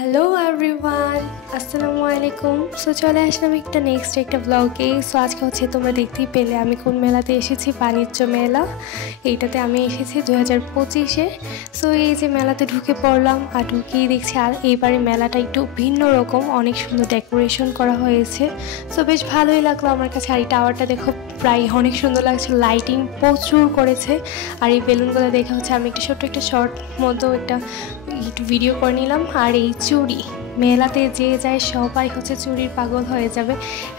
Hello everyone, আসসালামু আলাইকুম। So চলে আসলাম নেক্সট একটা ব্লগে। সো আজকে হচ্ছে তোমরা দেখতেই পেলে আমি কোন মেলাতে এসেছি, বাণিজ্য মেলা। এইটাতে আমি এসেছি 2025-এ। সো এই যে মেলাতে ঢুকে পড়লাম, আর ঢুকেই দেখছি আর এইবারে মেলাটা একটু ভিন্ন রকম, অনেক সুন্দর ডেকোরেশন করা হয়েছে। সো বেশ ভালোই লাগলো আমার কাছে। আর এই টাওয়ারটা দেখো, প্রায় অনেক সুন্দর লাগছে, লাইটিং প্রচুর করেছে। আর এই বেলুনগুলো দেখে হচ্ছে আমি ছোট্ট একটা শর্ট মতো একটু ভিডিও করে নিলাম। আর এই চুড়ি, মেলাতে যে যায় সবাই হচ্ছে চুড়ির পাগল হয়ে যাবে,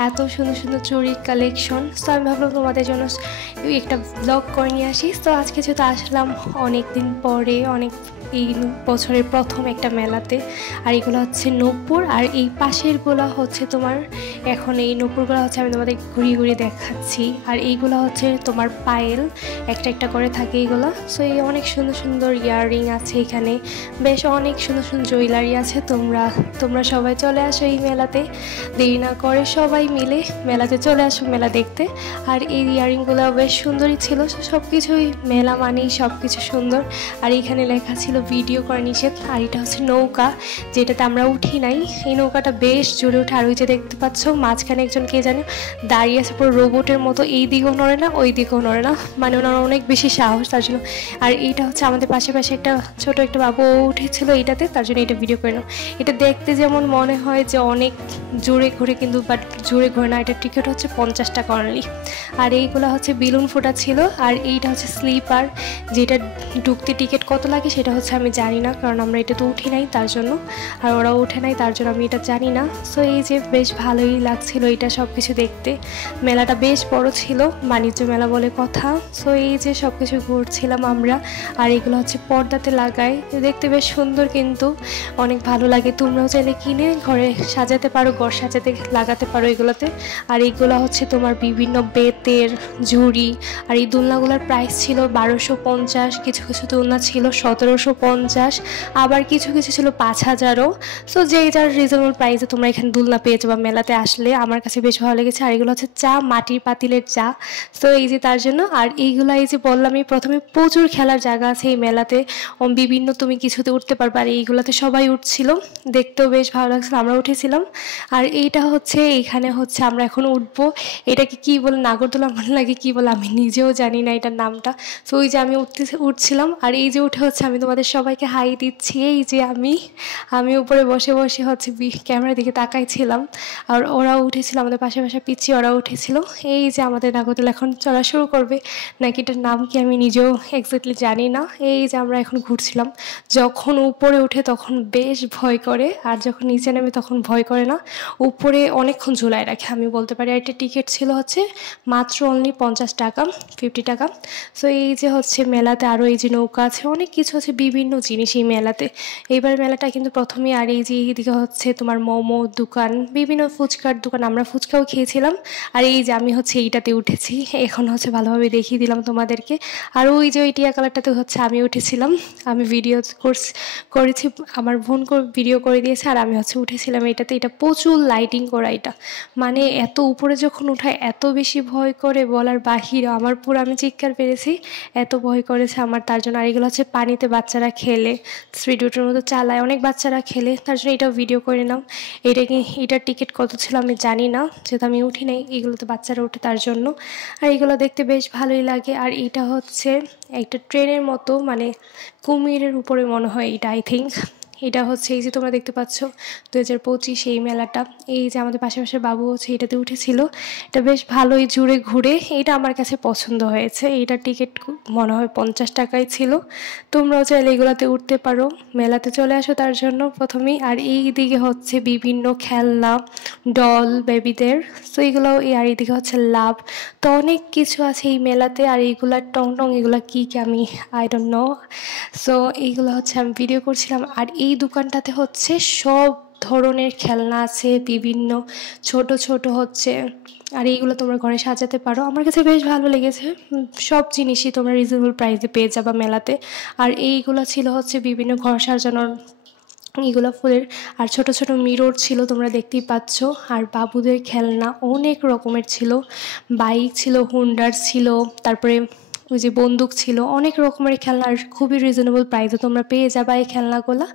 এত সুন্দর সুন্দর চুড়ির কালেকশন। সো আমি ভাবলাম তোমাদের জন্য একটা ব্লগ করে নিয়ে আসি। তো আজকে যেহেতু আসলাম অনেক দিন পরে, অনেক এই বছরের প্রথম একটা মেলাতে। আর এগুলো হচ্ছে নূপুর, আর এই পাশেরগুলো হচ্ছে তোমার, এখন এই নূপুরগুলো হচ্ছে আমি তোমাদের ঘুরিয়ে ঘুরিয়ে দেখাচ্ছি। আর এইগুলো হচ্ছে তোমার পায়েল, একটা একটা করে থাকে এইগুলো। সো এই অনেক সুন্দর সুন্দর ইয়াররিং আছে এখানে, বেশ অনেক সুন্দর সুন্দর জুয়েলারি আছে। তোমরা সবাই চলে আসো এই মেলাতে, দেরি না করে সবাই মিলে মেলাতে চলে আসো মেলা দেখতে। আর এই ইয়াররিংগুলো বেশ সুন্দরই ছিল। সব কিছুই, মেলা মানেই সব কিছু সুন্দর। আর এখানে লেখা ছিল ভিডিও করা নিষেধ। আর এটা হচ্ছে নৌকা, যেটাতে আমরা উঠি নাই। এই নৌকাটা বেশ জোরে ওঠে। আর ওই যে দেখতে পাচ্ছ মাঝখানে একজন কে জানে দাঁড়িয়ে আছে, পুরো রোবটের মতো, এই দিকেও নড়ে না ওই দিকেও নড়ে না, মানে ওনার অনেক বেশি সাহস তার জন্য। আর এইটা হচ্ছে আমাদের পাশে একটা ছোট একটা বাবু উঠেছিল এইটাতে, তার জন্য এটা ভিডিও করে নাও। এটা দেখতে যেমন মনে হয় যে অনেক জোরে ঘুরে, কিন্তু বাট জোরে ঘুরে না। এটার টিকিট হচ্ছে 50 টাকা অনলি। আর এইগুলো হচ্ছে বেলুন ফোটা ছিল। আর এইটা হচ্ছে স্লিপার, যেটা ঢুকতে টিকিট কত লাগে সেটা হচ্ছে আমি জানি না, কারণ আমরা এটা তো উঠি নাই তার জন্য, আর ওরাও উঠে নাই তার জন্য আমি এটা জানি না। সো এই যে বেশ ভালোই লাগছিল এটা সব কিছু দেখতে। মেলাটা বেশ বড় ছিল, বাণিজ্য মেলা বলে কথা। সো এই যে সব কিছু ঘুরছিলাম আমরা। আর এগুলো হচ্ছে পর্দাতে লাগায়, দেখতে বেশ সুন্দর, কিন্তু অনেক ভালো লাগে। তোমরাও চাইলে কিনে ঘরে সাজাতে পারো, ঘর সাজাতে লাগাতে পারো এগুলোতে। আর এইগুলো হচ্ছে তোমার বিভিন্ন বেতের ঝুড়ি। আর এই দোলনাগুলোর প্রাইস ছিল 1250, কিছু কিছু দোলনা ছিল 1750, আবার কিছু কিছু ছিল 5000-ও। সো যেই যার রিজনেবল প্রাইসে তোমরা এখানে দোলনা পেয়ে যাবে মেলাতে আসলে। আমার কাছে বেশ ভালো লেগেছে। আর এগুলো হচ্ছে চা, মাটির পাতিলের চা। সো এই যে তার জন্য। আর এইগুলো এই যে বললাম, এই প্রথমে প্রচুর খেলার জায়গা আছে এই মেলাতে, বিভিন্ন তুমি কিছুতে উঠতে পারবে। আর এইগুলোতে সবাই উঠছিল, দেখতেও বেশ ভালো লাগছিল, আমরা উঠেছিলাম। আর এইটা হচ্ছে, এখানে হচ্ছে আমরা এখন উঠবো, এটাকে কি বলে, নাগরদোলা মনে লাগে কি বলে, আমি নিজেও জানি না এটার নামটা। সো ওই যে আমি উঠছিলাম। আর এই যে উঠে হচ্ছে আমি তোমাদের সবাইকে হাই দিচ্ছি। এই যে আমি উপরে বসে বসে হচ্ছে ক্যামেরার দিকে তাকাইছিলাম। আর ওরাও উঠেছিল, আমাদের পাশে পাশে পিছিয়ে ওরাও উঠেছিল। এই যে আমাদের নাগরদোলা এখন চলা শুরু করবে, নাকি এটার নাম কি আমি নিজেও এক্স্যাক্টলি জানি না। এই যে আমরা এখন ঘুরছিলাম। যখন উপরে উঠে তখন বেশ ভয় করে, আর যখন নিচে নেমে তখন ভয় করে না। উপরে অনেকক্ষণ ঝুলায় রাখে আমি বলতে পারি। আর একটা টিকিট ছিল হচ্ছে মাত্র অনলি 50 টাকা, 50 টাকা। সো এই যে হচ্ছে মেলাতে আরও এই যে নৌকা আছে, অনেক কিছু আছে, বিভিন্ন জিনিস এই মেলাতে। এইবার মেলাটা কিন্তু প্রথমে, আর এই যে এইদিকে হচ্ছে তোমার মোমো দোকান, বিভিন্ন ফুচকার দোকান, আমরা ফুচকাও খেয়েছিলাম। আর এই যে আমি হচ্ছে এইটাতে উঠেছি, এখন হচ্ছে ভালোভাবে দেখিয়ে দিলাম তোমাদেরকে। আর ওই যে ওই টিয়া কালারটাতে হচ্ছে আমি উঠেছিলাম, আমি ভিডিও করেছি, আমার বোন ভিডিও করে দিয়েছে। আর আমি হচ্ছে উঠেছিলাম এটাতে। এটা প্রচুর লাইটিং করা, এটা মানে এত উপরে যখন উঠায় এত বেশি ভয় করে বলার বাহিরে। আমার পুরো, আমি চিৎকার পেরেছি, এত ভয় করেছে আমার তার জন্য। আর এগুলো হচ্ছে পানিতে বাচ্চারা খেলে, স্পিডবোটের মতো চালায়, অনেক বাচ্চারা খেলে, তার জন্য এটাও ভিডিও করে নাও। এটার টিকিট কত ছিল আমি জানি না, যেহেতু আমি উঠি নাই। এগুলোতে বাচ্চারা ওঠে তার জন্য। আর এগুলো দেখতে বেশ ভালোই লাগে। আর এটা হচ্ছে একটা ট্রেনের মতো, মানে কুমিরের উপরে মনে হয় এটা, আই থিঙ্ক। এটা হচ্ছে এই যে তোমরা দেখতে পাচ্ছ 2025 এই মেলাটা। এই যে আমাদের পাশে বাবু হচ্ছে এটাতে উঠেছিল, এটা বেশ ভালোই জুড়ে ঘুরে। এটা আমার কাছে পছন্দ হয়েছে। এইটার টিকিট মনে হয় 50 টাকাই ছিল। তোমরাও চাইলে এগুলোতে উঠতে পারো, মেলাতে চলে আসো তার জন্য প্রথমেই। আর এই দিকে হচ্ছে বিভিন্ন খেলনা, ডল বেবিদের। সো এইগুলো, আর এইদিকে হচ্ছে লাভ। তো অনেক কিছু আছে এই মেলাতে। আর এইগুলার টং এগুলো কি আমি আই ডোন্ট নো। সো এইগুলো হচ্ছে আমি ভিডিও করছিলাম। আর এই দোকানটাতে হচ্ছে সব ধরনের খেলনা আছে, বিভিন্ন ছোট ছোট হচ্ছে। আর এইগুলো তোমরা ঘরে সাজাতে পারো, আমার কাছে বেশ ভালো লেগেছে। সব জিনিসই তোমরা রিজনেবল প্রাইসে পেয়ে যাবা মেলাতে। আর এইগুলো ছিল হচ্ছে বিভিন্ন ঘর সাজানোর এগুলো ফুলের। আর ছোট ছোট মিরর ছিল, তোমরা দেখতেই পাচ্ছ। আর বাবুদের খেলনা অনেক রকমের ছিল, বাইক ছিল, হুন্ডার ছিল, তারপরে ওই যে বন্দুক ছিল, অনেক রকমের খেলনা, আর খুবই রিজনেবল প্রাইসে তোমরা পেয়ে যাবা এই খেলনাগুলো।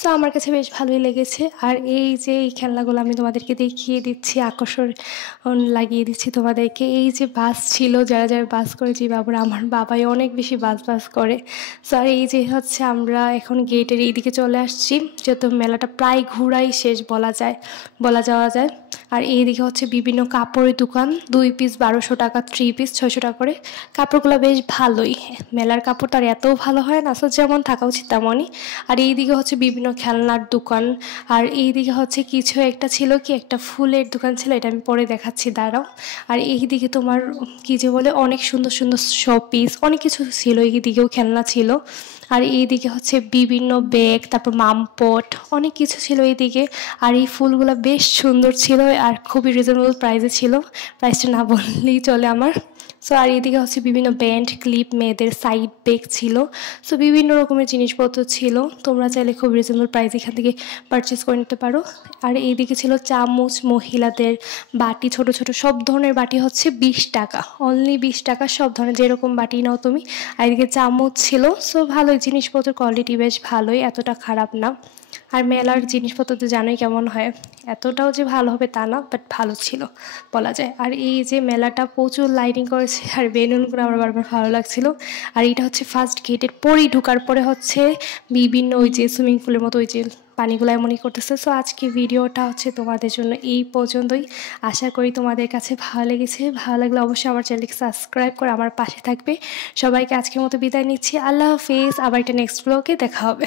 সো আমার কাছে বেশ ভালোই লেগেছে। আর এই যে এই খেলনাগুলো আমি তোমাদেরকে দেখিয়ে দিচ্ছি, আকর্ষণ লাগিয়ে দিচ্ছি তোমাদেরকে। এই যে বাস ছিল, যারা যারা বাস করেছি বাবুরা, আমার বাবাই অনেক বেশি বাস করে। সো আর এই যে হচ্ছে আমরা এখন গেটের এই দিকে চলে আসছি, যেহেতু মেলাটা প্রায় ঘোরাই শেষ বলা যাওয়া যায়। আর এই দিকে হচ্ছে বিভিন্ন কাপড়ের দোকান, 2 পিস 1200 টাকা, 3 পিস 600 টাকা করে। কাপড়গুলো বেশ ভালোই, মেলার কাপড় তো আর এতও ভালো হয় না, সো যেমন থাকা উচিত তেমনই। আর এই দিকে হচ্ছে বিভিন্ন খেলনার দোকান। আর এই দিকে হচ্ছে কিছু একটা ছিল, কি একটা ফুলের দোকান ছিল, এটা আমি পরে দেখাচ্ছি, দাঁড়াও। আর এই দিকে তোমার কী যে বলে অনেক সুন্দর সুন্দর শোপিস, অনেক কিছু ছিল, এই দিকেও খেলনা ছিল। আর এইদিকে হচ্ছে বিভিন্ন ব্যাগ, তারপর মামপট, অনেক কিছু ছিল এইদিকে। আর এই ফুলগুলো বেশ সুন্দর ছিল আর খুবই রিজনেবল প্রাইসে ছিল, প্রাইসটা না বললেই চলে আমার। সো আর এইদিকে হচ্ছে বিভিন্ন ব্যান্ড ক্লিপ, মেয়েদের সাইড ব্যাগ ছিল। সো বিভিন্ন রকমের জিনিসপত্র ছিল, তোমরা চাইলে খুব রিজনেবল প্রাইস এখান থেকে পারচেস করে নিতে পারো। আর এইদিকে ছিল চামচ, মহিলাদের বাটি, ছোট ছোট সব ধরনের বাটি হচ্ছে 20 টাকা, অনলি 20 টাকা, সব ধরনের যেরকম বাটি নাও তুমি। আর এদিকে চামচ ছিল। সো ভালোই, জিনিসপত্রের কোয়ালিটি বেশ ভালোই, এতটা খারাপ না। আর মেলার জিনিসপত্র তো জানোই কেমন হয়, এতটাও যে ভালো হবে তা না, বাট ভালো ছিল বলা যায়। আর এই যে মেলাটা প্রচুর লাইটিং করেছে, আর বেলুনগুলো আমার বারবার ভালো লাগছিল। আর এটা হচ্ছে ফার্স্ট গেটের পরেই ঢোকার পরে হচ্ছে বিভিন্ন ওই যে সুইমিং পুলের মতো ওই যে পানিগুলো এমনই করতেছে। সো আজকে ভিডিওটা হচ্ছে তোমাদের জন্য এই পর্যন্তই, আশা করি তোমাদের কাছে ভালো লেগেছে। ভালো লাগলে অবশ্যই আমার চ্যানেলকে সাবস্ক্রাইব করে আমার পাশে থাকবে। সবাইকে আজকের মতো বিদায় নিচ্ছি, আল্লাহ হাফিজ। আবার একটা নেক্সট ব্লগে দেখা হবে।